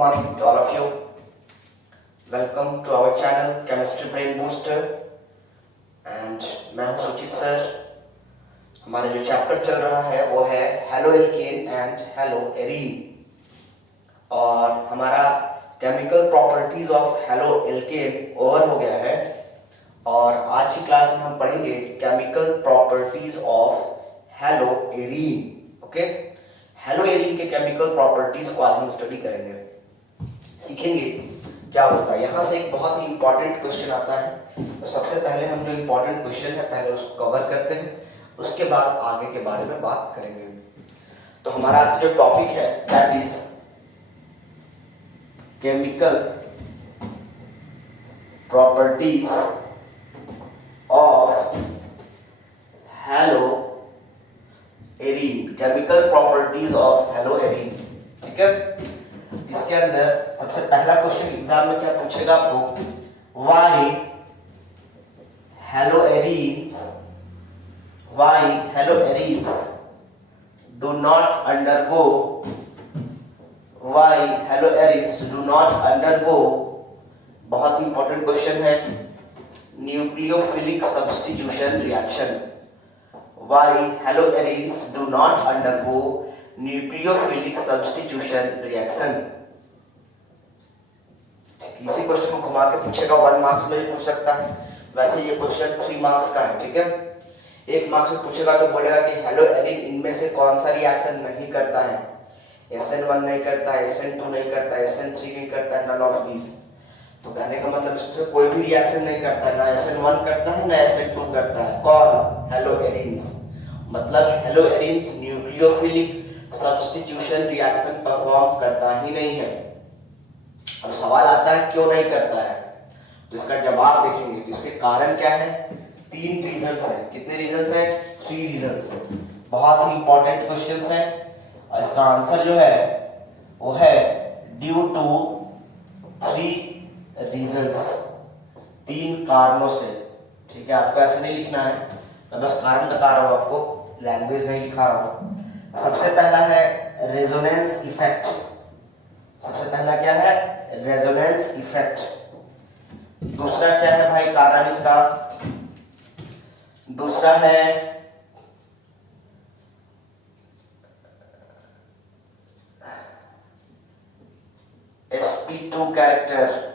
morning to all of you. Welcome to our channel Chemistry Brain Booster and मैं हूं सुचित sir. हमारा जो चैप्टर चल रहा है वो है halo alkane and hello arene और हमारा chemical properties of halo alkane over हो गया है और आज की क्लास में हम पढ़ेंगे chemical properties of hello arene. Okay, hello arene के केमिकल प्रॉपर्टीज को आज हम स्टडी करेंगे, सीखेंगे क्या होता है। यहाँ से एक बहुत ही इंपॉर्टेंट क्वेश्चन आता है, तो सबसे पहले हम जो इंपॉर्टेंट क्वेश्चन है पहले उसको कवर करते हैं, उसके बाद आगे के बारे में बात करेंगे। तो हमारा आज जो टॉपिक है that is chemical properties of hello arene. Chemical properties of hello arene, ठीक है। इसके अंदर सबसे पहला क्वेश्चन एग्जाम में क्या पूछेगा आपको, why hello arenes do not undergo बहुत इंपॉर्टेंट क्वेश्चन है, nucleophilic substitution reaction. Why haloarenes do not undergo nucleophilic substitution reaction? इसी क्वेश्चन को घुमा के पूछेगा, 1 मार्क्स में भी पूछ सकता है। वैसे ये क्वेश्चन 3 मार्क्स का है, ठीक है। 1 मार्क्स में पूछेगा तो बोलेगा कि हेलोएरीन इनमें से कौन सा रिएक्शन नहीं करता है। SN1 नहीं करता है, SN2 नहीं करता है, SN3 नहीं करता है, none of these। तो कहने का मतलब इसमें कोई भी रिएक्शन नहीं करता है, ना SN1 करता है ना SN2 करता है। कौन? हेलोएरीन्स। मतलब haloarenes nucleophilic substitution reaction perform करता ही नहीं है। अब सवाल आता है क्यों नहीं करता है, तो इसका जवाब देखेंगे। तो इसके कारण क्या है? 3 रीजंस हैं। कितने रीजंस हैं? 3 रीजंस। बहुत ही इंपॉर्टेंट क्वेश्चंस हैं और इसका आंसर जो है वो है ड्यू टू 3 रीजंस, 3 कारणों से, ठीक है। आपको ऐसे नहीं लिखना है, मैं बस कारण बता रहा हूं आपको, लैंग्वेज नहीं लिखा रहा हूं। सबसे पहला है रेजोनेंस इफेक्ट। सबसे पहला क्या है? Resonance effect. दूसरा क्या है भाई कारण इसका? दूसरा है sp2 character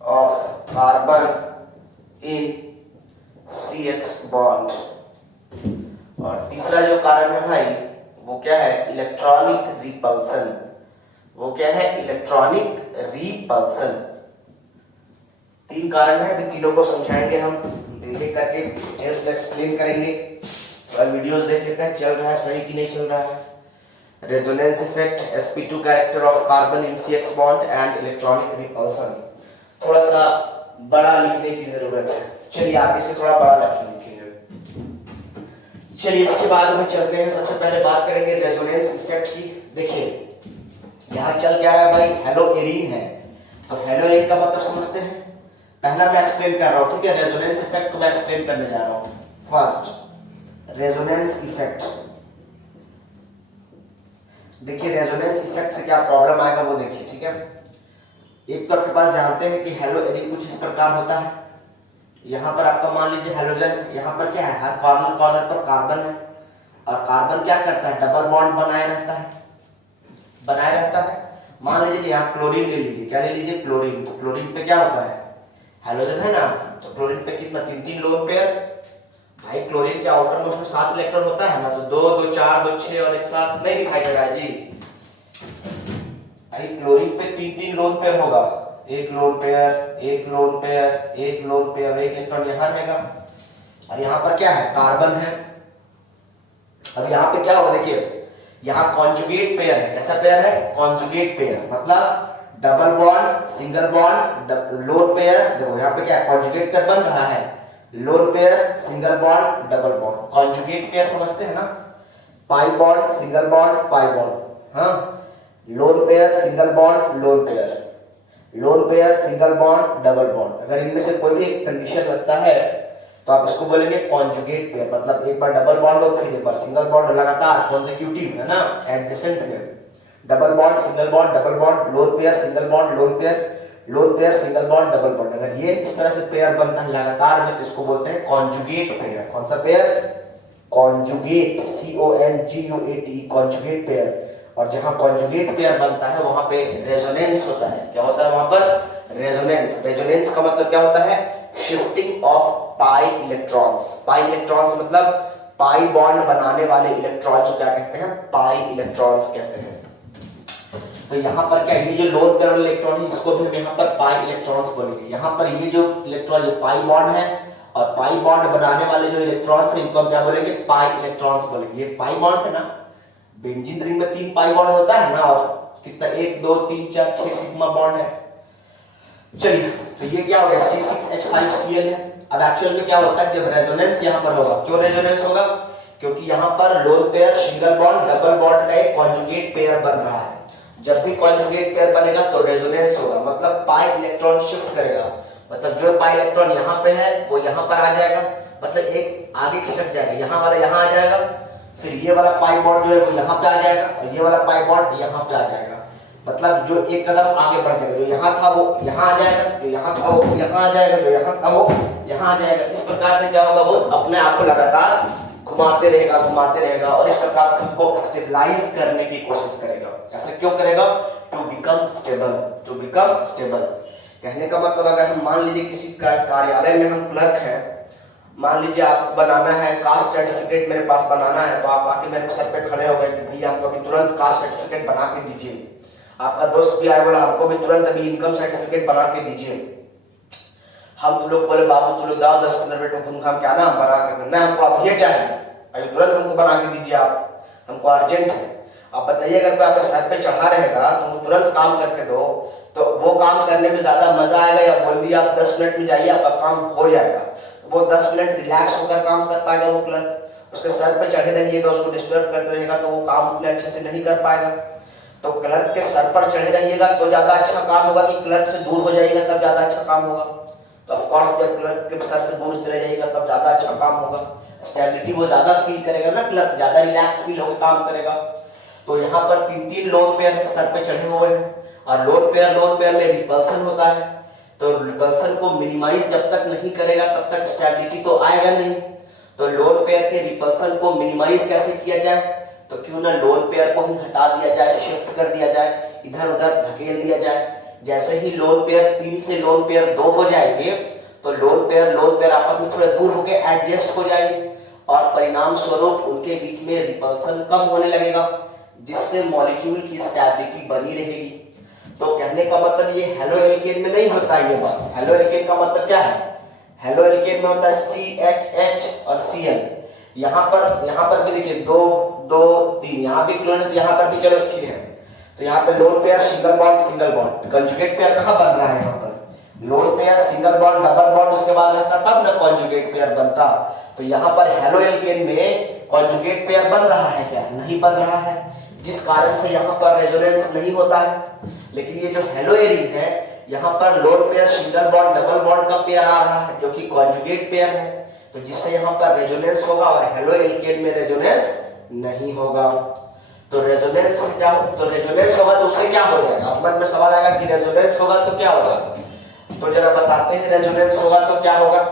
of carbon in CX bond। और तीसरा जो कारण है भाई वो क्या है? Electronic repulsion. वो क्या है? Electronic repulsion. 3 कारण है, अभी तीनों को समझाएंगे हम, एक करके डिटेल्स एक्सप्लेन करेंगे। और वीडियोस देख लेते हैं चल रहा है सही कि नहीं चल रहा है। Resonance effect, sp2 character of carbon in CX bond and electronic repulsion. थोड़ा सा बड़ा लिखने की जरूरत है, चलिए आगे से थोड़ा बड़ा लिखेंगे। चलिए इसके बाद हम चलते हैं, सबसे पहले बात करेंगे रेजोनेंस इफेक्ट की। देखिए यहाँ चल क्या है भाई, हेलोएरीन है, तो हेलोएरीन का मतलब समझते हैं। पहला मैं एक्सप्लेन कर रहा हूँ, ठीक है। रेजोनेंस इफेक्ट को मैं एक्सप्लेन करने जा रहा हूँ। First resonance effect. देखिए रेजोनेंस इफेक्ट से क्या प्रॉब्लम आएगा वो देखिए, ठीक है। एक तो आपके पास जानते हैं कि हेलोएरीन कुछ इस प्रकार होता है। यहाँ पर आपका मान लीजिए हेलोजन, यहाँ पर क्या है? हर कॉर्नर कॉर्नर पर कार्बन है और कार्बन क्या करता है? डबल बॉन्ड बनाए रहता है। मान लीजिए यहाँ क्लोरीन ले लीजिए, क्या ले लीजिए? क्लोरीन। तो क्लोरीन पे क्या होता है? हेलोजन है ना, तो क्लोरीन पे कितना? 3 लोन पेयर। भाई क्लोरीन के आउटर मोस्ट में 7 इलेक्ट्रॉन होता है ना, तो 2 2 4 2 6 और एक साथ नहीं दिखाई दे रहा है जी। क्लोरीन पे 3 लोन पेयर होगा, एक लोन पेयर, एक लोन पेयर, एक लोन पेयर, एक इलेक्ट्रॉन यहाँ रहेगा। और यहाँ पर क्या है? कार्बन है। अब यहाँ पे क्या होगा? देखिए यहाँ कॉन्जुगेट पेयर है। कैसा पेयर है? कॉन्जुगेट पेयर, मतलब double bond, single bond, lone pair. देखो यहाँ पे क्या है? कॉन्जुगेट पेयर बन रहा है, lone pair, single bond, double bond. Conjugate pair समझते हैं ना, pi bond, single bond, pi bond. हाँ, lone pair, single bond, lone pair, lone pair, single bond, double bond. अगर इनमें से कोई भी एक कंडीशन लगता है तो आप इसको बोलेंगे कॉन्जुगेट पेयर, मतलब एक बार डबल बॉन्ड और फिर एक बार सिंगल बॉन्ड, लगातार कॉन्सेक्यूटिव है ना, एडजेसेंट में। Double bond single bond double bond, lone pair single bond lone pair single bond double bond. अगर ये इस तरह से पेयर बनता है लगातार में तो इसको बोलते हैं कॉन्जुगेट पेयर। कौन सा pair? Conjugate, CONGUAT, conjugate pair. और जहां कॉन्जुगेट पेयर बनता है वहां पे रेजोनेंस होता है। क्या होता है वहां पर? रेजोनेंस। रेजोनेंस का मतलब क्या होता है? Shifting of pi electrons. Pi electrons मतलब पाई बॉन्ड बनाने वाले इलेक्ट्रॉन्स को क्या कहते हैं? पाई इलेक्ट्रॉन्स कहते हैं। तो यहाँ पर क्या, ये जो लोन पेयर वाले इलेक्ट्रॉन है इसको भी हम यहाँ पर पाई इलेक्ट्रॉन्स बोलेंगे। यहाँ पर ये जो इलेक्ट्रॉन जो पाई बॉन्ड है और पाई बॉन्ड बनाने वाले जो इलेक्ट्रॉन्स है इनको हम क्या बोलेंगे? पाई इलेक्ट्रॉन्स बोलेंगे। ये पाई बॉन्ड है ना, बेंजीन रिंग में 3 पाई बॉन्ड होता है ना, और कितना 1 2 3 4 6 सिग्मा बॉन्ड है। चलिए, तो ये क्या हो गया? C6H5Cl है। अब एक्चुअल में क्या होता है जब रेजोनेंस यहाँ पर होगा? क्यों रेजोनेंस होगा? क्योंकि यहाँ पर loan pair single bond double bond का एक कॉन्जुगेट पेयर बन रहा है। जब भी कॉन्जुगेट पेयर बनेगा तो रेजोनेंस होगा, मतलब पाई इलेक्ट्रॉन शिफ्ट करेगा। मतलब जो पाई इलेक्ट्रॉन यहाँ पे है वो यहाँ पर आ जाएगा, मतलब एक आगे खिसक जाएगा, यहाँ वाला यहाँ आ जाएगा, फिर ये वाला पाई बॉन्ड जो है वो यहाँ पे आ जाएगा और ये वाला पाई बॉन्ड यहाँ पे आ जाएगा। मतलब जो एक कदम आगे बढ़ जाएगा, जो यहाँ था वो यहाँ आ जाएगा, जो यहाँ था वो यहाँ आ जाएगा, जो यहाँ था वो यहाँ आ जाएगा। इस प्रकार से क्या होगा? वो अपने आप को लगातार घुमाते रहेगा और इस प्रकार खुद को स्टेबलाइज करने की कोशिश करेगा। ऐसा क्यों करेगा? To become stable. कहने का मतलब अगर हम मान लीजिए किसी कार्यालय में हम क्लर्क हैं, मान लीजिए आपको बनाना है कास्ट सर्टिफिकेट, मेरे पास बनाना है, तो आप आके मेरे सर पे खड़े हो गए कि भैया हमको अभी तुरंत कास्ट सर्टिफिकेट बना के दीजिए। आपका दोस्त भी आया बोला हमको भी तुरंत अभी इनकम सर्टिफिकेट बना के दीजिए। हम लोग बोले बाबू तुम लोग दाओ 10-15 मिनट में घूम क्या ना बना कर देना, हमको अब ये चाहिए, अभी तुरंत हमको बना के दीजिए, आप हमको अर्जेंट है। आप बताइए अगर कोई आपके सर पे चढ़ा रहेगा तो तुरंत काम करके दो, तो वो काम करने में ज्यादा मजा आएगा या बोल दिया आप 10 मिनट में जाइए आपका काम हो जाएगा, तो वो 10 मिनट रिलैक्स होकर काम कर पाएगा वो क्लर्क। उसके सर पे चढ़े रहिएगा, उसको डिस्टर्ब करते रहेगा तो वो काम उतने अच्छे से नहीं कर पाएगा। तो क्लर्क के सर पर चढ़े रहिएगा तो ज्यादा अच्छा काम होगा कि क्लर्क से दूर हो जाइएगा तब ज्यादा अच्छा काम होगा? तो ऑफ कोर्स जब क्लर्क के सर से दूर चले जाइएगा तब ज्यादा अच्छा काम होगा। स्टेबिलिटी वो ज्यादा फील करेगा ना, क्लर्क ज्यादा रिलैक्स फील होकर काम करेगा। तो यहाँ पर 3 लोन पेयर है सर पे चढ़े हुए हैं और लोन पेयर में रिपल्सन होता है। तो रिपल्सन को मिनिमाइज जब तक नहीं करेगा तब तक स्टेबिलिटी तो आएगा नहीं। तो लोन पेयर के रिपल्सन को मिनिमाइज कैसे किया जाए? तो क्यों ना लोन पेयर को ही हटा दिया जाए, शिफ्ट कर दिया जाए, इधर उधर धकेल दिया जाए। जैसे ही लोन पेयर 3 से लोन पेयर 2 हो जाएंगे तो लोन पेयर आपस में थोड़े दूर होकर एडजस्ट हो जाएंगे और परिणाम स्वरूप उनके बीच में रिपल्सन कम होने लगेगा, जिससे मॉलिक्यूल की स्टेबिलिटी बनी रहेगी। तो कहने का मतलब ये हेलो एल्केन में नहीं होता ये बात। हेलो एल्केन का मतलब क्या है? हेलो एल्केन में होता है CHH और Cl। यहाँ पर भी देखिए 2 2 3, यहाँ भी क्लोरीन है तो यहाँ पर भी चलो अच्छी है। तो यहाँ पे loan pair single bond conjugate pair कहाँ बन रहा है? यहाँ पर loan pair single bond double bond उसके बाद रहता तब ना कंजुगेट पेयर बनता। तो यहाँ पर हेलो एल्केन में कंजुगेट पेयर बन रहा है क्या? नहीं बन रहा है, जिस कारण से यहाँ पर रेजोनेंस नहीं होता है। लेकिन ये जो हेलो एरिन है यहाँ पर loan pair single bond double bond का पेयर आ रहा है जो कि कंजुगेट पेयर है, तो जिससे यहाँ पर रेजोनेंस होगा और हेलो एल्केन में रेजोनेंस नहीं होगा। तो रेजोनेंस क्या हो? तो रेजोनेंस होगा तो उससे क्या हो जाएगा? मन में सवाल आएगा कि रेजोनेंस होगा तो क्या होगा? तो जरा बताते हैं रेजोनेंस होगा तो क्या होगा।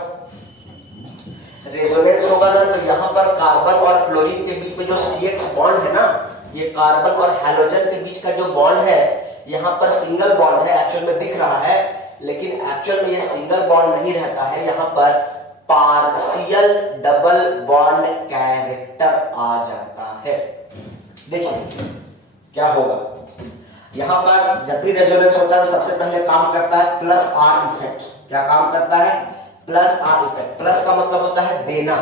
रेजोनेंस होगा ना तो यहाँ पर कार्बन और क्लोरीन के बीच में जो CH बॉन्ड है ना, ये कार्बन और हैलोजन के बीच का जो बॉन्ड है यहाँ पर सिंगल बॉन्ड है, एक्चुअल में दिख रहा है, लेकिन एक्चुअल में ये सिंगल बॉन्ड नहीं रहता है। यहाँ पर पार्शियल डबल बॉन्ड कैरेक्टर आ जाता है। देखिए क्या होगा, यहाँ पर जब भी रेजोनेंस होता है तो सबसे पहले काम करता है प्लस आर इफेक्ट। क्या काम करता है? Plus are effect. प्लस का मतलब होता है देना।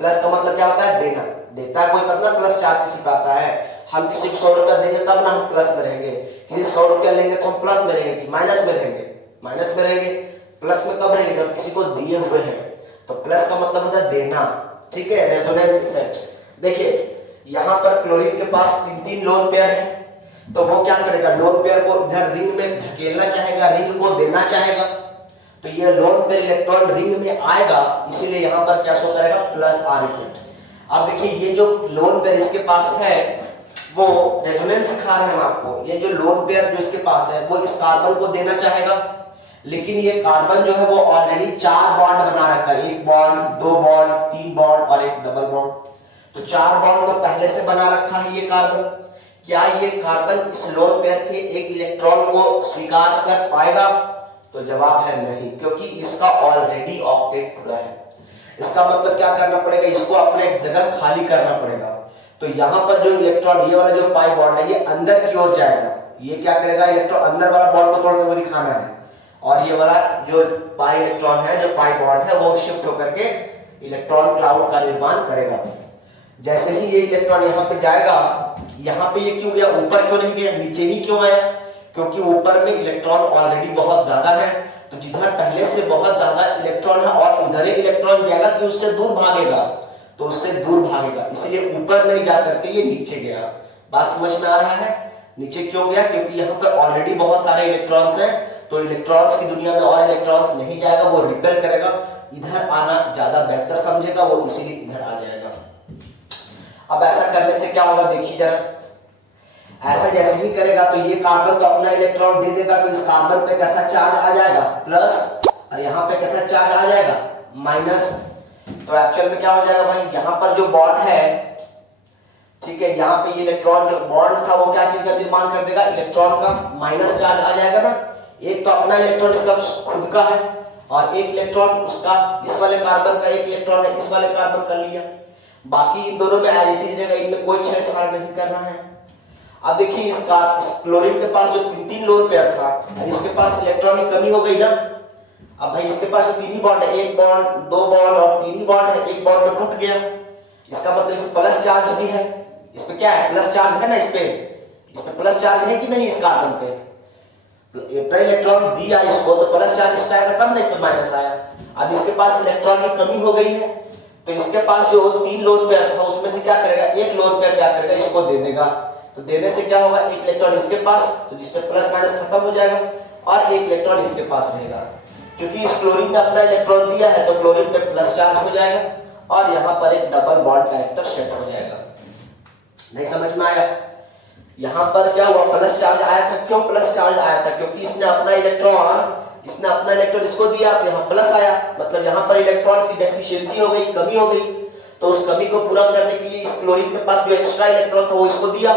प्लस का मतलब क्या होता है? देना। देता है कोई तब ना प्लस चार्ज किसी का आता है। हम किसी को 100 रुपया देंगे तब ना हम प्लस में रहेंगे, किसी 100 रुपया लेंगे तो हम प्लस में रहेंगे कि माइनस में रहेंगे? माइनस में रहेंगे। प्लस में कब रहेंगे? हम किसी को दिए हुए हैं। तो प्लस का मतलब होता है देना, ठीक है, रेजोनेंस इफेक्ट। देखिए यहाँ पर क्लोरीन के पास 3 लोन पेयर है, तो वो क्या करेगा? लोन पेयर को इधर रिंग में धकेलना चाहेगा, रिंग को देना चाहेगा, तो ये लोन पेयर इलेक्ट्रॉन रिंग में आएगा, इसीलिए यहाँ पर क्या शो करेगा? Plus are effect. अब देखिए ये जो लोन पेयर इसके पास है वो रेजोनेंस सिखा रहे हैं आपको। ये जो लोन पेयर जो इसके पास है वो इस कार्बन को देना चाहेगा, लेकिन ये कार्बन जो है वो ऑलरेडी 4 बॉन्ड बना रखा है, 1 बॉन्ड, 2 बॉन्ड, 3 बॉन्ड और एक डबल बॉन्ड। तो 4 बॉन्ड तो पहले से बना रखा है ये कार्बन। क्या ये कार्बन इस लोन पेयर के एक इलेक्ट्रॉन को स्वीकार कर पाएगा? तो जवाब है नहीं, क्योंकि इसका ऑलरेडी ऑक्टेट पूरा है। इसका मतलब क्या करना पड़ेगा, इसको अपने एक जगह खाली करना पड़ेगा। तो यहां पर जो इलेक्ट्रॉन, ये वाला जो पाई बॉन्ड है, ये अंदर की ओर जाएगा। ये क्या करेगा, इलेक्ट्रॉन अंदर वाला बॉन्ड को तोड़ के वो दिखाना है, और ये वाला जो पाई इलेक्ट्रॉन है, जो पाई बॉन्ड है, वो शिफ्ट होकर के इलेक्ट्रॉन क्लाउड का निर्माण करेगा। जैसे ही ये इलेक्ट्रॉन यहाँ पे जाएगा, यहाँ पे ये क्यों गया, ऊपर क्यों नहीं गया, नीचे ही क्यों आया? क्योंकि ऊपर में इलेक्ट्रॉन ऑलरेडी बहुत ज्यादा है। तो जिधर पहले से बहुत ज्यादा इलेक्ट्रॉन है और उधर ही इलेक्ट्रॉन जाएगा कि उससे दूर भागेगा, तो उससे दूर भागेगा, इसलिए ऊपर नहीं जा करके ये नीचे गया। बात समझ में आ रहा है? नीचे क्यों गया? क्योंकि यहाँ पर ऑलरेडी बहुत सारे इलेक्ट्रॉन्स हैं, तो इलेक्ट्रॉन्स की दुनिया में और इलेक्ट्रॉन्स नहीं जाएगा, वो रिपेल करेगा, इधर आना ज्यादा बेहतर समझेगा वो, इसीलिए इधर आ जाएगा। अब ऐसा करने से क्या होगा, देखिए जरा। ऐसा जैसे ही करेगा तो ये कार्बन तो अपना इलेक्ट्रॉन दे देगा, तो इस कार्बन पे कैसा चार्ज आ जाएगा, प्लस, और यहाँ पे कैसा चार्ज आ जाएगा, माइनस। तो एक्चुअल में क्या हो जाएगा भाई, यहाँ पर जो बॉन्ड है, ठीक है, यहाँ पे ये इलेक्ट्रॉन जो बॉन्ड था वो क्या चीज का निर्माण कर देगा, इलेक्ट्रॉन का माइनस चार्ज आ जाएगा ना। एक तो अपना इलेक्ट्रॉन इसका खुद का है, और एक इलेक्ट्रॉन उसका, इस वाले कार्बन का एक इलेक्ट्रॉन है, इस वाले कार्बन का लिया। बाकी इन दोनों में एज इट इज रहेगा, इनमें कोई छेड़छाड़ नहीं करना है। अब देखिए इस क्लोरीन के पास जो 3 लोन पेयर था, इसके पास इलेक्ट्रॉन की कमी हो गई ना। अब भाई इसके पास जो 3 ही बॉन्ड है, 1 बॉन्ड, 2 बॉन्ड और 3 ही बॉन्ड है, 1 बॉन्ड तो टूट गया। इसका मतलब इसमें प्लस चार्ज भी है, इस पे क्या है, प्लस चार्ज है ना, इस पे प्लस चार्ज है कि नहीं, इस कार्बन पे इलेक्ट्रॉन दिया इसको, तो प्लस चार्ज इसका आएगा, तब ना इस पे माइनस आया। अब इसके पास इलेक्ट्रॉन की कमी हो गई है, तो इसके पास जो 3 लोन पेयर था उसमें से क्या करेगा, एक लोन पेयर क्या करेगा, इसको दे देगा। तो देने से क्या होगा, एक इलेक्ट्रॉन इसके पास, तो जिससे प्लस माइनस खत्म हो जाएगा, और एक इलेक्ट्रॉन इसके पास रहेगा। क्योंकि इस क्लोरीन ने अपना इलेक्ट्रॉन दिया है, तो क्लोरीन पे प्लस चार्ज हो जाएगा, और यहाँ पर एक डबल बॉन्ड कैरेक्टर सेट हो जाएगा। नहीं समझ में आया? यहाँ पर क्या हुआ, प्लस चार्ज आया था। क्यों प्लस चार्ज आया था? क्योंकि इसने अपना इलेक्ट्रॉन इसको दिया, तो यहाँ प्लस आया, मतलब यहाँ पर इलेक्ट्रॉन की डेफिशिएंसी हो गई, कमी हो गई। तो उस कमी को पूरा करने के लिए इस क्लोरीन के पास जो एक्स्ट्रा इलेक्ट्रॉन था वो इसको दिया।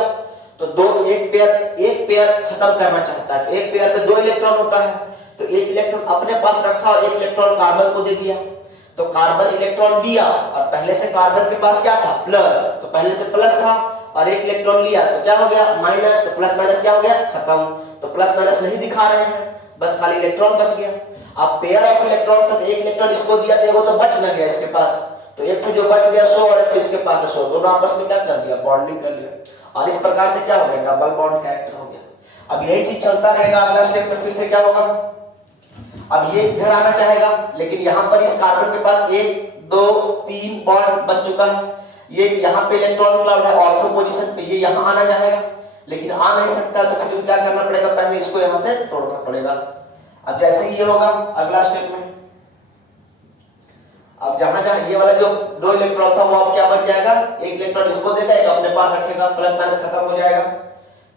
तो एक पेयर खत्म करना चाहता है, एक पेयर में 2 इलेक्ट्रॉन होता है, तो एक इलेक्ट्रॉन अपने पास रखा और एक इलेक्ट्रॉन कार्बन को दे दिया। तो कार्बन इलेक्ट्रॉन दिया, और पहले से कार्बन के पास क्या था, प्लस, तो पहले से प्लस था, और एक इलेक्ट्रॉन लिया, तो क्या हो गया, माइनस। तो प्लस माइनस क्या हो गया, खत्म। तो प्लस माइनस नहीं दिखा रहे हैं, बस खाली इलेक्ट्रॉन बच गया। अब पेयर ऑफ इलेक्ट्रॉन था, एक इलेक्ट्रॉन इसको दिया, तो वो तो बच न गया इसके पास, तो एक जो बच गया 100 और एक इसके पास 100, दोनों आपस में क्या कर दिया, बॉन्डिंग कर लिया, और इस प्रकार से क्या हो गया, डबल बॉन्ड कैरेक्टर हो गया। अब यही चीज चलता रहेगा, अगला स्टेप में फिर से क्या होगा, अब ये इधर आना चाहेगा, लेकिन यहाँ पर इस कार्बन के पास 1, 2, 3 बॉन्ड बन चुका है। ये यहाँ पे इलेक्ट्रॉन क्लाउड है ऑर्थो पोजीशन पे, ये यहाँ आना चाहेगा, लेकिन आ नहीं सकता, तो फिर क्या करना पड़ेगा, पहले इसको यहाँ से तोड़ना पड़ेगा। अब जैसे ये होगा अगला स्टेप में, अब जहां जहां ये वाला जो 2 इलेक्ट्रॉन था वो अब क्या बच जाएगा, एक इलेक्ट्रॉन इसको देगा, एक अपने पास रखेगा, प्लस माइनस खत्म हो जाएगा।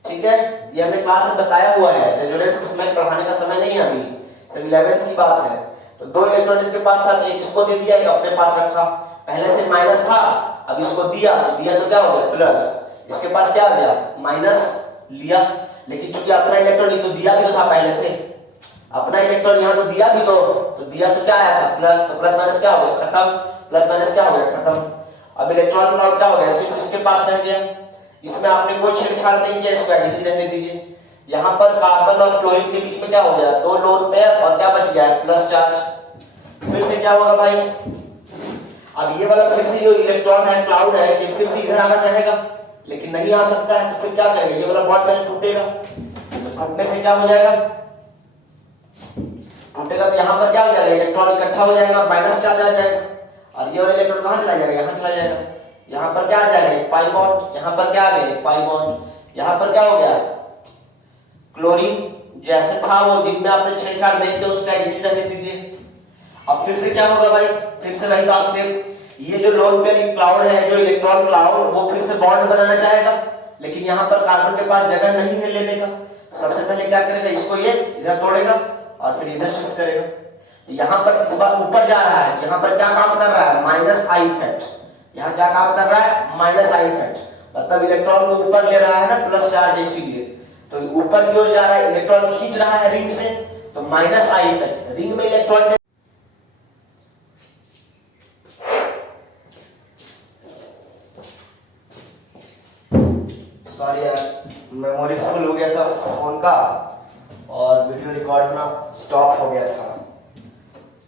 ठीक है, ये हमने क्लास में बताया हुआ है, रेजोनेंस को समय पढ़ाने का समय नहीं है अभी, सब 11th की बात है। तो 2 इलेक्ट्रॉन इसके पास था, एक इसको दे दिया, एक अपने पास रखा, पहले से माइनस था, अब इसको दिया तो क्या हो गया, प्लस। इसके पास क्या आ गया, माइनस लिया, लेकिन चूंकि अपना इलेक्ट्रॉन ये तो दिया भी तो था पहले से, अपना इलेक्ट्रॉन यहाँ तो दिया भी तो दिया तो क्या आया था, प्लस। तो प्लस माइनस क्या हो गया, खत्म, प्लस माइनस क्या हो गया, खत्म। अब इलेक्ट्रॉन क्लाउड क्या हो गया, सिर्फ इसके पास रह गया, इसमें आपने कोई छेड़छाड़ नहीं किया, इसको एडिट रहने दीजिए। यहाँ पर कार्बन और क्लोरीन के बीच में क्या हो गया, 2 लोन पेयर, और क्या बच गया है, प्लस चार्ज। फिर से क्या होगा भाई, अब ये वाला फिर से जो इलेक्ट्रॉन है, क्लाउड है, ये फिर से इधर आना चाहेगा, लेकिन नहीं आ सकता है, तो फिर क्या करेगा, ये वाला बॉन्ड पहले टूटेगा, तो टूटने से क्या हो जाएगा, टूटेगा तो यहाँ पर क्या हो जाएगा, इलेक्ट्रॉन इकट्ठा हो जाएगा, माइनस चार्ज आ जाएगा, और ये वाला इलेक्ट्रॉन कहाँ चला जाएगा, यहाँ चला जाएगा। यहाँ पर क्या आ जाएगा, पाई बॉन्ड, यहाँ पर क्या आ गया, पाई बॉन्ड, यहाँ पर क्या हो गया, क्लोरीन जैसे था वो, जिनमें आपने छेड़छाड़ नहीं किया उसका एडिट रहने दीजिए। अब फिर से क्या होगा भाई, फिर से वही लास्ट स्टेप, ये जो लोन पेयर क्लाउड है, जो इलेक्ट्रॉन क्लाउड, वो फिर से बॉन्ड बनाना चाहेगा, लेकिन यहाँ पर कार्बन के पास जगह नहीं है लेने का। सबसे पहले क्या करेगा, इसको ये इधर तोड़ेगा और फिर इधर शिफ्ट करेगा। यहाँ पर इस बार ऊपर जा रहा है, यहाँ पर क्या काम कर रहा है, माइनस आई इफेक्ट। यहाँ क्या काम कर रहा है, माइनस आई इफेक्ट, मतलब इलेक्ट्रॉन को ऊपर ले रहा है ना, प्लस चार्ज इसीलिए। तो ऊपर की ओर जा रहा है, इलेक्ट्रॉन खींच रहा है रिंग से, तो माइनस आई इफेक्ट। रिंग में इलेक्ट्रॉन सॉरी यार, मेमोरी फुल हो गया था फोन का और वीडियो रिकॉर्ड होना स्टॉप हो गया था,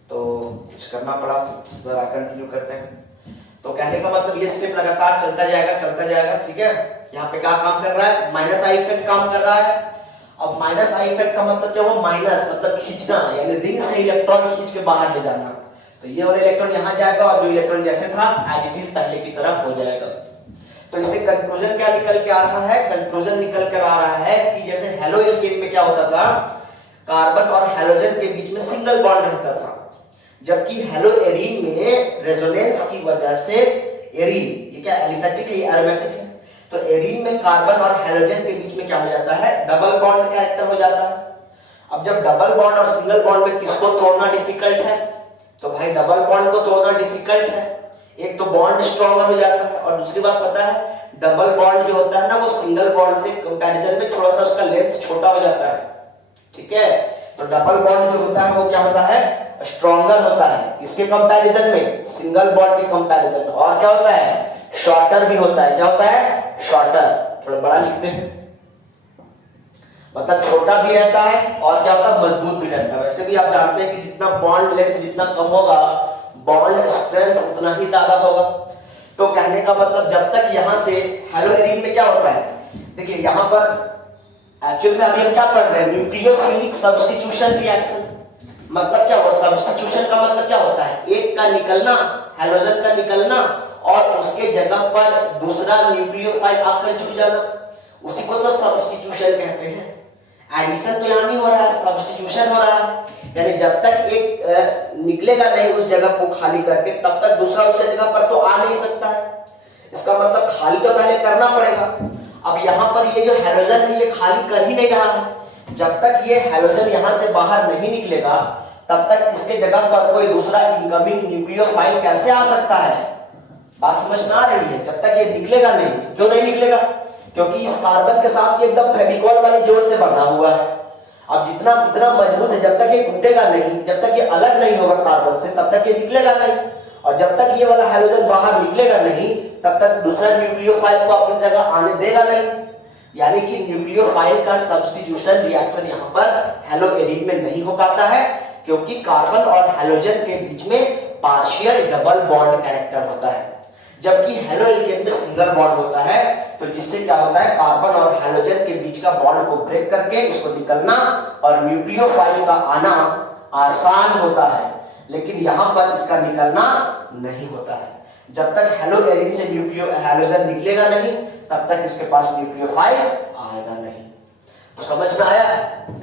तो कुछ करना पड़ा। इस बार कंटिन्यू करते हैं। तो कहने का मतलब ये स्टेप लगातार चलता जाएगा, ठीक है। यहाँ पे क्या काम कर रहा है, माइनस आई इफेक्ट काम कर रहा है। अब माइनस आई इफेक्ट का मतलब क्या हुआ, माइनस मतलब खींचना, यानी रिंग से इलेक्ट्रॉन खींच के बाहर ले जाना। तो ये वाला इलेक्ट्रॉन यहाँ जाएगा और जो इलेक्ट्रॉन जैसे था एज इट इज पहले की तरह हो जाएगा। तो इससे कंक्लूजन क्या निकल के आ रहा है, कंक्लूजन निकल कर आ रहा है कि जैसे हेलो एल्केन में क्या होता था, कार्बन और हैलोजन के बीच में सिंगल बॉन्ड रहता था, जबकि हेलो एरीन में रेजोनेंस की वजह से एरीन, ये क्या एलिफेटिक है, ये एरोमेटिक है, तो एरीन में कार्बन और हैलोजन के बीच में क्या हो जाता है, डबल बॉन्ड कैरेक्टर हो जाता है। अब जब डबल बॉन्ड और सिंगल बॉन्ड में किसको तोड़ना डिफिकल्ट है, तो भाई डबल बॉन्ड को तोड़ना डिफिकल्ट है। एक तो बॉन्ड स्ट्रॉन्गर हो जाता है और दूसरी बात पता है, डबल बॉन्ड जो होता है ना वो सिंगल बॉन्ड से कंपैरिजन में थोड़ा सा उसका लेंथ छोटा हो जाता है, ठीक है। तो डबल बॉन्ड जो होता है वो क्या होता है, स्ट्रॉन्गर होता है, किसके कंपैरिजन में, सिंगल बॉन्ड के कंपैरिजन में। और क्या होता है, शॉर्टर भी होता है। क्या होता है, शॉर्टर, थोड़ा बड़ा लिखते हैं, मतलब छोटा भी रहता है और क्या होता है, मजबूत भी रहता है। वैसे भी आप जानते हैं कि जितना बॉन्ड लेंथ जितना कम होगा, बॉन्ड स्ट्रेंथ उतना ही ज्यादा होगा। तो कहने का मतलब जब तक यहां से हेलो एरीन में क्या होता है, देखिए यहां पर एक्चुअल में अभी हम क्या पढ़ रहे हैं, न्यूक्लियोफिलिक सब्स्टिट्यूशन रिएक्शन। मतलब क्या हुआ, सब्स्टिट्यूशन का मतलब क्या होता है, एक का निकलना, हैलोजन का निकलना और उसके जगह पर दूसरा न्यूक्लियोफाइल आकर जुड़ जाना, उसी को तो सब्स्टिट्यूशन कहते हैं। एडिशन तो यहां नहीं हो रहा है, सब्स्टिट्यूशन हो रहा है। यानी जब तक एक निकलेगा नहीं उस जगह को खाली करके, तब तक दूसरा उसके जगह पर तो आ नहीं सकता है। इसका मतलब खाली तो पहले करना पड़ेगा। अब यहाँ पर ये जो हैलोजन है ये खाली कर ही नहीं रहा है। जब तक ये हैलोजन यहाँ से बाहर नहीं निकलेगा तब तक इसके जगह पर कोई दूसरा इनकमिंग न्यूक्लियोफाइल कैसे आ सकता है, बात समझ में आ रही है। जब तक ये निकलेगा नहीं, क्यों नहीं निकलेगा, क्योंकि इस कार्बन के साथ ये एकदम फेविकॉल वाली जोड़ से बंधा हुआ है। अब जितना इतना मजबूत है, जब तक ये टूटेगा नहीं, जब तक ये अलग नहीं होगा कार्बन से, तब तक ये निकलेगा नहीं। और जब तक ये वाला हैलोजन बाहर निकलेगा नहीं, तब तक दूसरा न्यूक्लियोफाइल को अपनी जगह आने देगा नहीं। यानी कि न्यूक्लियोफाइल का सब्स्टिट्यूशन रिएक्शन यहाँ पर हेलो एरीन में नहीं हो पाता है, क्योंकि कार्बन और हैलोजन के बीच में पार्शियल डबल बॉन्ड कैरेक्टर होता है, जबकि हेलो एल्केन में सिंगल बॉन्ड होता है। तो जिससे क्या होता है, कार्बन और हैलोजन के बीच का बॉन्ड को ब्रेक करके इसको निकलना और न्यूक्लियोफाइल का आना आसान होता है, लेकिन यहां पर इसका निकलना नहीं होता है। जब तक हेलो एरीन से हैलोजन निकलेगा नहीं, तब तक इसके पास न्यूक्लियोफाइल आएगा नहीं। तो समझ में आया,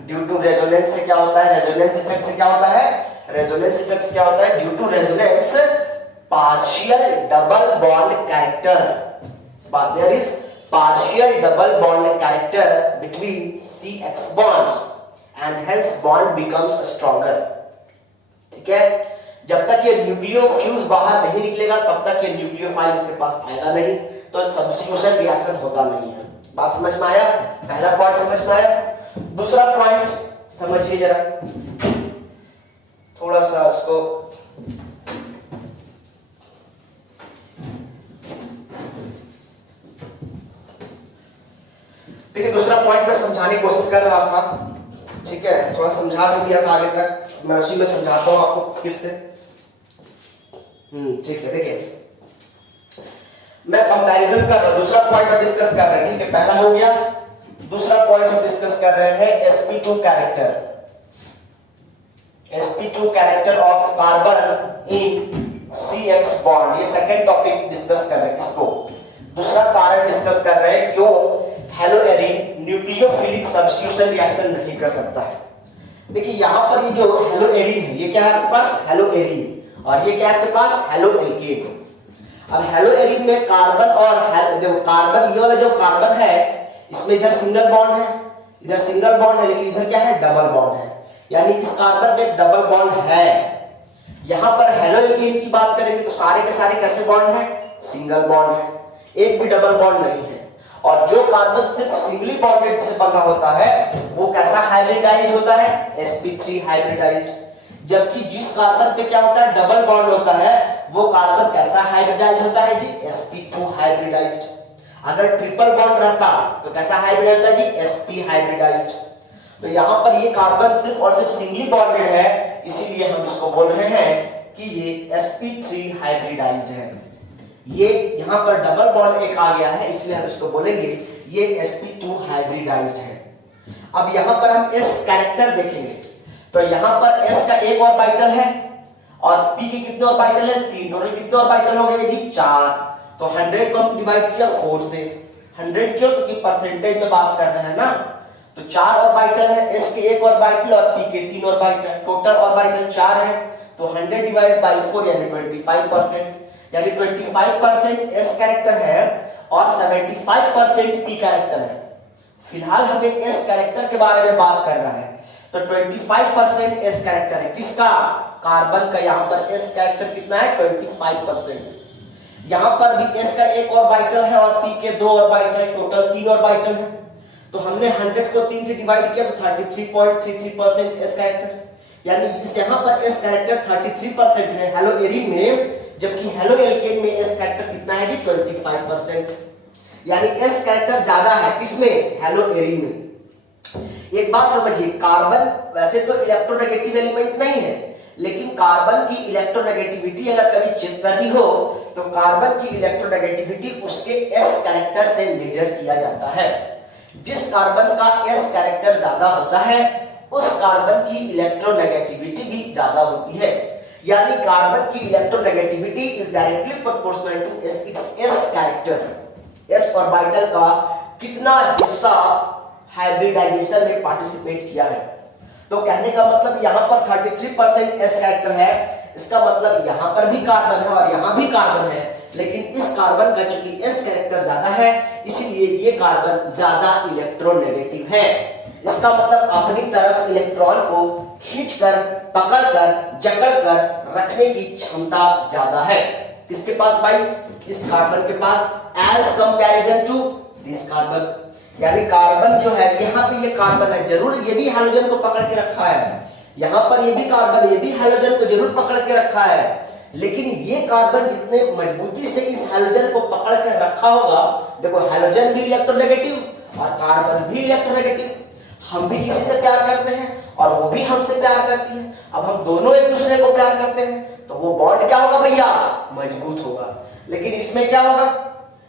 ड्यू टू रेजोनेंस से क्या होता है, रेजोनेंस इफेक्ट से क्या होता है, रेजोनेंस इफेक्ट क्या होता है, due to resonance partial double bond character, but there is partial double bond character between CX bonds and hence bond becomes stronger। ठीक है, जब तक ये न्यूक्लियोफ्यूज बाहर नहीं निकलेगा तब तक ये न्यूक्लियोफाइल इसके पास आएगा नहीं, तो सब्स्टिट्यूशन रिएक्शन होता नहीं है। बात समझ में आया, पहला पॉइंट समझ में आया। दूसरा पॉइंट समझिए जरा, थोड़ा सा उसको देखिए। दूसरा पॉइंट मैं समझाने की कोशिश कर रहा था, ठीक है, थोड़ा समझा भी दिया था आगे तक, मैं उसी में समझाता हूं आपको फिर से। ठीक है, देखिए मैं कंपैरिजन कर रहा हूं, दूसरा पॉइंट हम डिस्कस कर रहे हैं, ठीक है, पहला हो गया। दूसरा पॉइंट हम डिस्कस कर रहे हैं sp2 character, sp2 character of carbon in CX bond. ये सेकंड टॉपिक डिस्कस कर रहे हैं, इसको दूसरा कारण डिस्कस कर रहे हैं, क्यों hello arene nucleophilic substitution reaction नहीं कर सकता है। देखिए यहां पर ये जो हेलो एरीन है, ये क्या है आपके पास, हेलो एरीन, और ये क्या है आपके पास, हेलो एल्केन। अब हेलो एरिन में कार्बन और देखो कार्बन, ये वाला जो कार्बन है इसमें इधर सिंगल बॉन्ड है, इधर सिंगल बॉन्ड है, लेकिन इधर क्या है, डबल बॉन्ड है, यानी इस कार्बन में डबल बॉन्ड है। यहां पर हेलो एल्केन की बात करेंगे तो सारे के सारे कैसे बॉन्ड है, सिंगल बॉन्ड है, एक भी डबल बॉन्ड नहीं है। और जो कार्बन सिर्फ सिंगली बॉन्डेड से बना होता है वो कैसा हाइब्रिडाइज होता है, sp3 हाइब्रिडाइज्ड। जबकि जिस कार्बन पे क्या होता है, डबल बॉन्ड होता है, वो कार्बन कैसा हाइब्रिडाइज होता है जी, sp2 हाइब्रिडाइज्ड। अगर ट्रिपल बॉन्ड रहता तो कैसा हाइब्रिडाइज होता है जी, sp हाइब्रिडाइज्ड। तो यहां पर ये कार्बन सिर्फ और सिर्फ सिंगली बॉन्डेड है, इसीलिए हम इसको बोल रहे हैं कि ये sp3 हाइब्रिडाइज्ड है। ये यहां पर डबल बॉन्ड एक आ गया है, इसलिए हम इसको बोलेंगे ये sp2 हाइब्रिडाइज्ड है। अब यहां पर हम s कैरेक्टर देखेंगे तो यहां पर s का एक ऑर्बिटल है और p के कितने ऑर्बिटल है, 3, टोटल कितने ऑर्बिटल हो गए जी, 4। तो 100 को हम डिवाइड किया 4 से, 100 क्यों, क्योंकि परसेंटेज में बात कर रहे हैं ना। तो 4 ऑर्बिटल है, s के एक ऑर्बिटल और p के 3 ऑर्बिटल, टोटल ऑर्बिटल 4 है। तो 100 डिवाइड बाय 4 यानी 25%, यानी 25% s कैरेक्टर है और 75% p कैरेक्टर है। फिलहाल हमें s कैरेक्टर के बारे में बात कर रहा है, तो 25% s कैरेक्टर है किसका, कार्बन का। यहां पर s कैरेक्टर कितना है, 25%। यहां पर भी s का एक ऑर्बिटल है और p के 2 ऑर्बिटल, टोटल 3 ऑर्बिटल है। तो हमने 100 को 3 से डिवाइड किया तो 33.33% s कैरेक्टर, यानी इस यहां पर s कैरेक्टर 33% है हेलो एरिन में, जबकि हेलो एल्केन में s कैरेक्टर कितना है जी, 25%। यानी s कैरेक्टर ज्यादा है किसमें, हेलो एरिन में। एक बात समझिए, कार्बन वैसे तो इलेक्ट्रोनेगेटिव एलिमेंट नहीं है, लेकिन कार्बन की इलेक्ट्रोनेगेटिविटी अगर कभी चेक करनी हो तो कार्बन की इलेक्ट्रोनेगेटिविटी उसके s कैरेक्टर से मेजर किया जाता है। जिस कार्बन का s कैरेक्टर ज्यादा होता है उस कार्बन की इलेक्ट्रोनेगेटिविटी भी ज्यादा होती है, यानी कार्बन की electronegativity is directly proportional to its s character. s orbital का कितना हिस्सा हाइब्रिडाइजेशन में पार्टिसिपेट किया है। तो कहने का मतलब यहां पर 33% s कैरेक्टर है, इसका मतलब यहां पर भी कार्बन है और यहां भी कार्बन है, लेकिन इस कार्बन का चूंकि s कैरेक्टर ज्यादा है इसलिए ये कार्बन ज्यादा इलेक्ट्रोनेगेटिव है। इसका मतलब अपनी तरफ इलेक्ट्रॉन को खींचकर, पकड़कर, जकड़कर रखने की क्षमता ज्यादा है किसके पास भाई, इस कार्बन के पास, as comparison to this carbon. यानी कार्बन जो है, यहाँ पे ये कार्बन है, जरूर ये भी हाइड्रोजन को पकड़ के रखा है, यहाँ पर ये भी कार्बन, ये भी हाइड्रोजन को जरूर पकड़ के रखा है, लेकिन ये कार्बन जितने मजबूती से इस हाइड्रोजन को पकड़ के रखा होगा, देखो हाइड्रोजन भी इलेक्ट्रोनेगेटिव और कार्बन भी इलेक्ट्रोनेगेटिव। हम भी किसी से प्यार करते हैं और वो भी हमसे प्यार करती है। अब हम दोनों एक दूसरे को प्यार करते हैं तो वो बॉन्ड क्या होगा भैया, मजबूत होगा। लेकिन इसमें क्या होगा,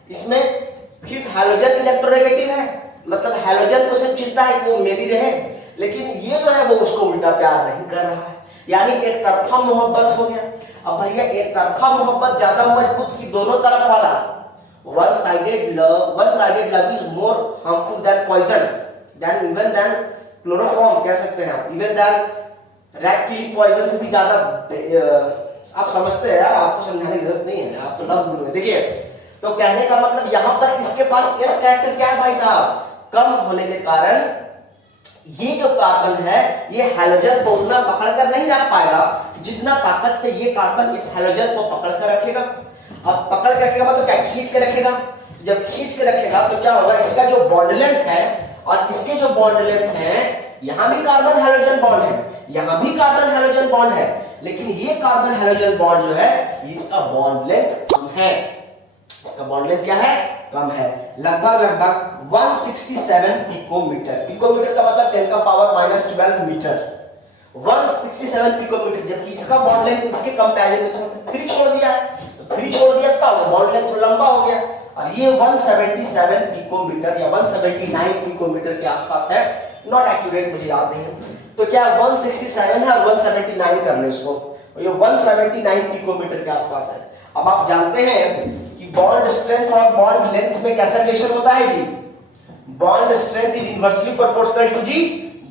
इसमें फिर हाइड्रोजन इलेक्ट्रोनेगेटिव है, मतलब हाइड्रोजन को सिर्फ चिंता है कि वो मेरी रहे, लेकिन ये जो है वो उसको उल्टा प्यार नहीं कर रहा है, यानी एक तरफा मोहब्बत हो गया। अब भैया एक तरफा मोहब्बत ज्यादा मजबूत की दोनों तरफ वाला, one sided love is more harmful than poison, than even than chloroform कह सकते हैं आप, even than rat killing poison से भी ज्यादा। आप समझते हैं यार, आपको समझाने की जरूरत नहीं है, आप तो लव गुरु है। देखिए, तो कहने का मतलब यहां पर इसके पास s कैरेक्टर क्या है भाई साहब, कम होने के कारण ये जो कार्बन है ये हाइड्रोजन को उतना पकड़ कर नहीं रख पाएगा जितना ताकत से ये कार्बन इस हाइड्रोजन को पकड़ कर रखेगा। अब पकड़ कर रखेगा मतलब क्या, खींच के रखेगा। जब खींच के रखेगा तो क्या होगा, इसका जो बॉन्ड लेंथ है और इसके जो बॉन्ड लेंथ है, यहां भी कार्बन हाइड्रोजन बॉन्ड है, यहां भी कार्बन हाइड्रोजन बॉन्ड है, लेकिन ये कार्बन हाइड्रोजन बॉन्ड जो है इसका बॉन्ड लेंथ कम है। इसका बॉन्ड लेंथ क्या है, कम है, लगभग 167 पिकोमीटर। पिकोमीटर का मतलब 10 का पावर -12 मीटर, 167 पिकोमीटर। जबकि इसका बॉन्ड लेंथ इसके कंपैरिजन में तो 3 छोड़ दिया है, तो 3 छोड़ दिया तो बॉन्ड लेंथ तो लंबा हो गया, और ये 177 पिकोमीटर या 179 पिकोमीटर के आसपास है, नॉट एक्यूरेट, मुझे याद नहीं है। तो क्या 167 है और 179 कर लो इसको, ये 179 पिकोमीटर के आसपास है। अब आप जानते हैं कि बॉन्ड स्ट्रेंथ और बॉन्ड लेंथ में कैसा रिलेशन होता है जी, bond strength is inversely proportional to जी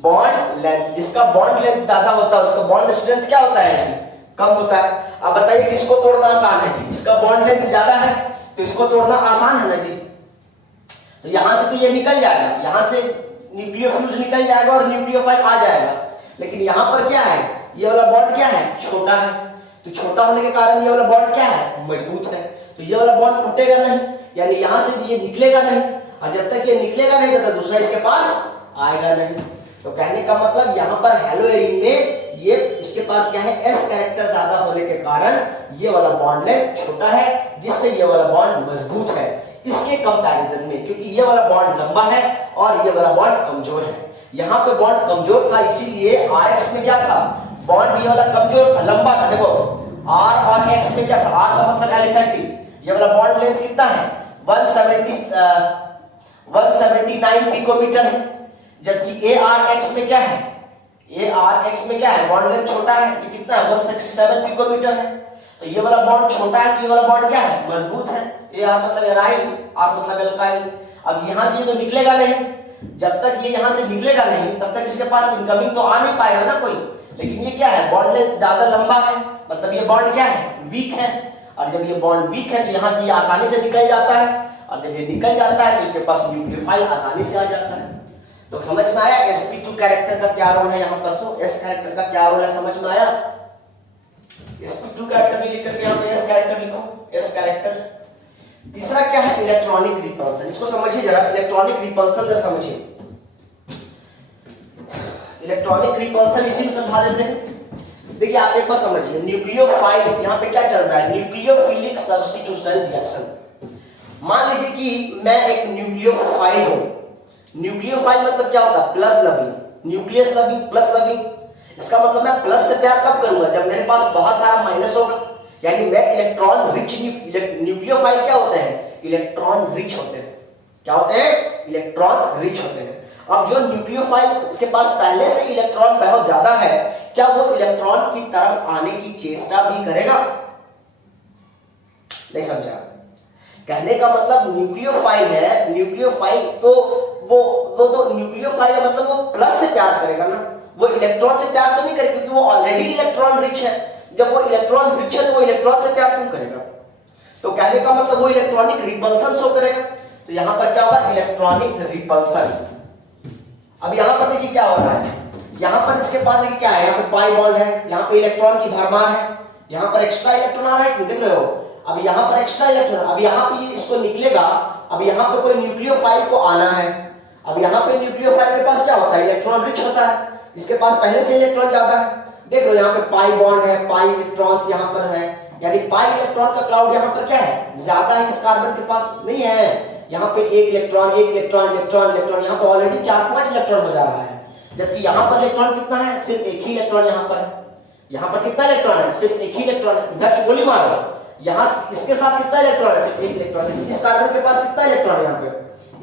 बॉन्ड लेंथ। जिसका बॉन्ड लेंथ ज्यादा होता है उसका बॉन्ड स्ट्रेंथ क्या होता है, कम होता है। अब बताइए किसको तोड़ना आसान है जी? इसका बॉन्ड लेंथ ज्यादा है तो इसको तोड़ना आसान है ना जी। तो यहां से तो ये निकल जाएगा, यहां से न्यूक्लियोफ्यूज निकल जाएगा और न्यूक्लियोफाइल आ जाएगा। लेकिन यहां पर क्या है, ये वाला बॉन्ड क्या है, छोटा है। तो छोटा होने के कारण ये वाला बॉन्ड क्या है, मजबूत है। तो ये वाला बॉन्ड टूटेगा नहीं, यानी यहां से ये निकलेगा नहीं, और जब तक ये निकलेगा नहीं तब तक दूसरा इसके पास आएगा नहीं। तो कहने का मतलब यहाँ पर हेलोएरिन में ये इसके पास क्या है, एस कैरेक्टर ज्यादा होने के कारण ये वाला बॉन्ड लेंथ छोटा है, जिससे ये वाला बॉन्ड मजबूत है इसके कंपैरिजन में, क्योंकि ये वाला बॉन्ड लंबा है और ये वाला बॉन्ड कमजोर है। यहाँ पे बॉन्ड कमजोर था, इसीलिए RX में क्या था, बॉन्ड ये वाला कमजोर था, लंबा था। देखो R और X में क्या था, R का मतलब एलिफेटिक, ये वाला बॉन्ड लेंथ कितना है 179 पिकोमीटर है, जबकि ARX में क्या है, ARX में क्या है, बॉन्ड लेंथ छोटा है, ये कितना है 167 पिकोमीटर है। तो ये वाला बॉन्ड छोटा है तो ये वाला बॉन्ड क्या है, मजबूत है। AR मतलब एराइल, R मतलब एल्काइल। अब यहां से ये तो निकलेगा नहीं, जब तक ये यहां से निकलेगा नहीं तब तक इसके पास इनकमिंग तो आ नहीं पाएगा ना कोई। लेकिन ये क्या है, बॉन्ड लेंथ ज्यादा लंबा है, मतलब ये बॉन्ड क्या है, वीक है। और जब ये बॉन्ड वीक है तो यहां से ये आसानी से निकल जाता है, और जब ये निकल जाता है तो इसके पास न्यूक्लियोफाइल आसानी से आ जाता है। तो समझ में आया sp2 कैरेक्टर का क्या रोल है यहाँ पर, सो s कैरेक्टर का क्या रोल है, समझ में आया। sp2 कैरेक्टर भी लिख करके यहाँ पे s कैरेक्टर लिखो, s कैरेक्टर। तीसरा क्या है, इलेक्ट्रॉनिक रिपल्सन। इसको समझिए जरा, इलेक्ट्रॉनिक रिपल्सन जरा समझिए। इलेक्ट्रॉनिक रिपल्सन इसी में समझा देते हैं। देखिए आप एक बार समझिए, न्यूक्लियोफाइल यहाँ पे क्या चल रहा है, न्यूक्लियोफिलिक सब्स्टिट्यूशन रिएक्शन। मान लीजिए कि मैं एक न्यूक्लियोफाइल हूं। न्यूक्लियोफाइल मतलब क्या होता है, plus loving, nucleus loving, plus loving. इसका मतलब मैं प्लस से प्यार कब करूंगा, जब मेरे पास बहुत सारा माइनस होगा, यानी मैं इलेक्ट्रॉन रिच। न्यूक्लियोफाइल क्या होते हैं, इलेक्ट्रॉन रिच होते हैं। क्या होते हैं, इलेक्ट्रॉन रिच होते हैं। अब जो न्यूक्लियोफाइल के पास पहले से इलेक्ट्रॉन बहुत ज्यादा है, क्या वो इलेक्ट्रॉन की तरफ आने की चेष्टा भी करेगा, नहीं समझा। कहने का मतलब न्यूक्लियोफाइल है, न्यूक्लियोफाइल तो वो तो न्यूक्लियोफाइल है, मतलब वो प्लस से प्यार करेगा ना, वो इलेक्ट्रॉन से प्यार तो नहीं करेगा, क्योंकि वो ऑलरेडी इलेक्ट्रॉन रिच है। जब वो इलेक्ट्रॉन रिच है तो वो इलेक्ट्रॉन से प्यार क्यों करेगा। तो कहने का मतलब वो इलेक्ट्रॉनिक रिपल्सन शो करेगा। तो यहां पर क्या होगा, इलेक्ट्रॉनिक रिपल्सन। अब यहां पर देखिए क्या हो रहा है, यहां पर इसके पास देखिए क्या है, यहाँ पे पाई बॉन्ड है, यहाँ पे इलेक्ट्रॉन की भरमार है, यहाँ पर एक्स्ट्रा इलेक्ट्रॉन आ रहा है, देख रहे हो। अब यहाँ पर एक्स्ट्रा इलेक्ट्रॉन, अब यहाँ पे इसको निकलेगा, अब यहाँ पे कोई न्यूक्लियोफाइल को आना है। अब यहाँ पे न्यूक्लियोफाइल के पास क्या होता है, इलेक्ट्रॉन रिच होता है, इसके पास पहले से इलेक्ट्रॉन ज्यादा है। देख लो यहाँ पे पाई बॉन्ड है, पाई इलेक्ट्रॉन्स यहाँ पर है, यानी पाई इलेक्ट्रॉन का क्लाउड यहाँ पर क्या है, ज्यादा है, इस कार्बन के पास नहीं है। यहाँ पे एक इलेक्ट्रॉन यहाँ पे ऑलरेडी 4-5 इलेक्ट्रॉन हो जा रहा है, जबकि यहाँ पर इलेक्ट्रॉन कितना है, सिर्फ एक ही इलेक्ट्रॉन यहाँ पर है। यहाँ पर कितना इलेक्ट्रॉन है, सिर्फ एक ही इलेक्ट्रॉन है। इधर गोली मारो, यहाँ इसके साथ कितना इलेक्ट्रॉन है, सिर्फ एक इलेक्ट्रॉन है। इस कार्बन के पास कितना इलेक्ट्रॉन है, यहाँ पे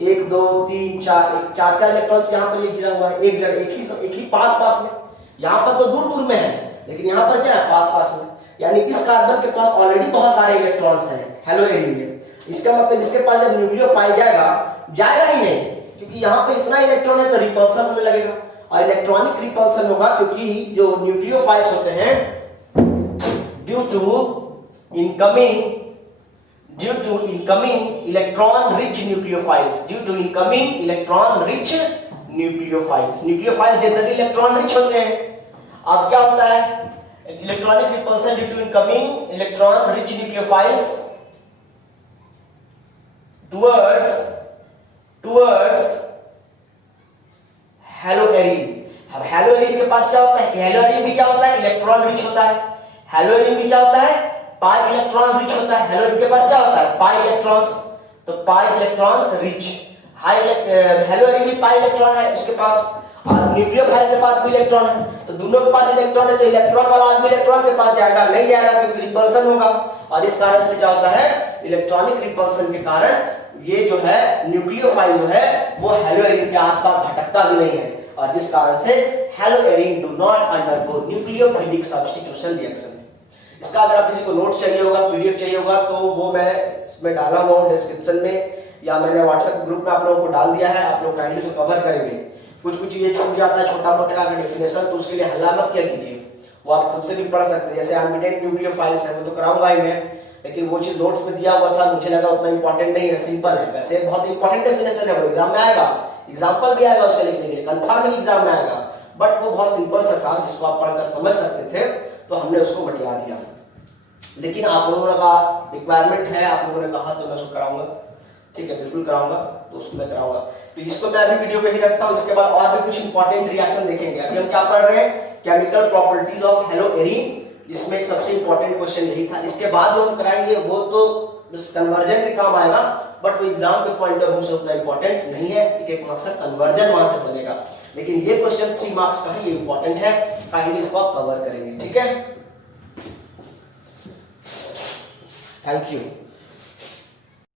1 2 3 4 4 इलेक्ट्रॉन्स यहाँ पर ये घिरा हुआ है, एक जगह एक ही पास में। यहाँ पर तो दूर में है, लेकिन यहाँ पर क्या है, पास में। यानी इस कार्बन के पास ऑलरेडी बहुत सारे इलेक्ट्रॉन्स हैं हेलोएरिन में। इसका मतलब इसके पास जब न्यूक्लियोफाइल जाएगा ही नहीं, क्योंकि यहाँ पे इतना इलेक्ट्रॉन है तो रिपल्सन होने लगेगा, और इलेक्ट्रॉनिक रिपल्सन होगा क्योंकि जो न्यूक्लियोफाइल्स होते हैं due to incoming electron rich nucleophiles, nucleophiles generally electron rich होते हैं। अब क्या होता है, electronic repulsion due to incoming electron rich nucleophiles towards haloarene. अब हेलोएरिन के पास क्या होता है, हेलोएरिन भी क्या होता है, इलेक्ट्रॉन रिच होता है। हेलोएरिन भी क्या होता है, पाई इलेक्ट्रॉन रिच होता है। हेलोएरिन के पास क्या होता है, पाई इलेक्ट्रॉन्स, तो पाई इलेक्ट्रॉन्स रिच। हेलोएरिन भी पाई इलेक्ट्रॉन है इसके पास, और न्यूक्लियोफाइल के पास भी इलेक्ट्रॉन है, तो दोनों के पास इलेक्ट्रॉन है, तो इलेक्ट्रॉन वाला आदमी इलेक्ट्रॉन के पास जाएगा, नहीं जाएगा, क्योंकि रिपल्सन होगा। और इस कारण से क्या होता है, इलेक्ट्रॉनिक रिपल्सन के कारण ये जो है न्यूक्लियोफाइल जो है वो हेलोएरिन के आसपास भटकता भी नहीं है, और जिस कारण से haloarene do not undergo nucleophilic substitution reaction. इसका अगर आप किसी को नोट्स चाहिए होगा, पीडीएफ चाहिए होगा, तो वो मैं इसमें डाला हुआ हूँ डिस्क्रिप्शन में, या मैंने व्हाट्सएप ग्रुप में आप लोगों को डाल दिया है। आप लोग काइंडली उसको कवर करेंगे। कुछ चीजें छूट जाता है, छोटा मोटा का डेफिनेशन, तो उसके लिए हल्ला मत किया कीजिए, वो आप खुद से भी पढ़ सकते हैं। जैसे एम्बेडेड न्यूक्लियोफाइल्स है वो तो कराऊंगा ही मैं, लेकिन वो चीज नोट्स में दिया हुआ था, मुझे लगा उतना इंपॉर्टेंट नहीं है, सिंपल है। वैसे बहुत इंपॉर्टेंट डेफिनेशन है, वो एग्जाम में आएगा, एग्जाम्पल भी आएगा उसका लिखने के लिए, कंफर्म ही एग्जाम में आएगा, बट वो बहुत सिंपल सा था जिसको आप पढ़कर समझ सकते थे, तो हमने उसको मटिया दिया। लेकिन आप लोगों का रिक्वायरमेंट है, आप लोगों ने कहा तो मैं उसको कराऊंगा, ठीक है, बिल्कुल कराऊंगा, तो उसको मैं कराऊंगा। तो इसको मैं अभी वीडियो पे ही रखता हूँ, इसके बाद और भी कुछ इंपॉर्टेंट रिएक्शन देखेंगे। अभी हम क्या पढ़ रहे हैं, केमिकल प्रॉपर्टीज ऑफ हेलोएरीन, जिसमें एक सबसे इंपॉर्टेंट क्वेश्चन यही था। इसके बाद जो हम कराएंगे वो तो बस कन्वर्जन के काम आएगा, बट वो एग्जाम के पॉइंट ऑफ व्यू से उतना इंपॉर्टेंट नहीं है, एक मकसद कन्वर्जन वहां से बनेगा। लेकिन ये क्वेश्चन 3 मार्क्स का है, ये इंपॉर्टेंट है, काइंडली इसको आप कवर करेंगे, ठीक है। Thank you.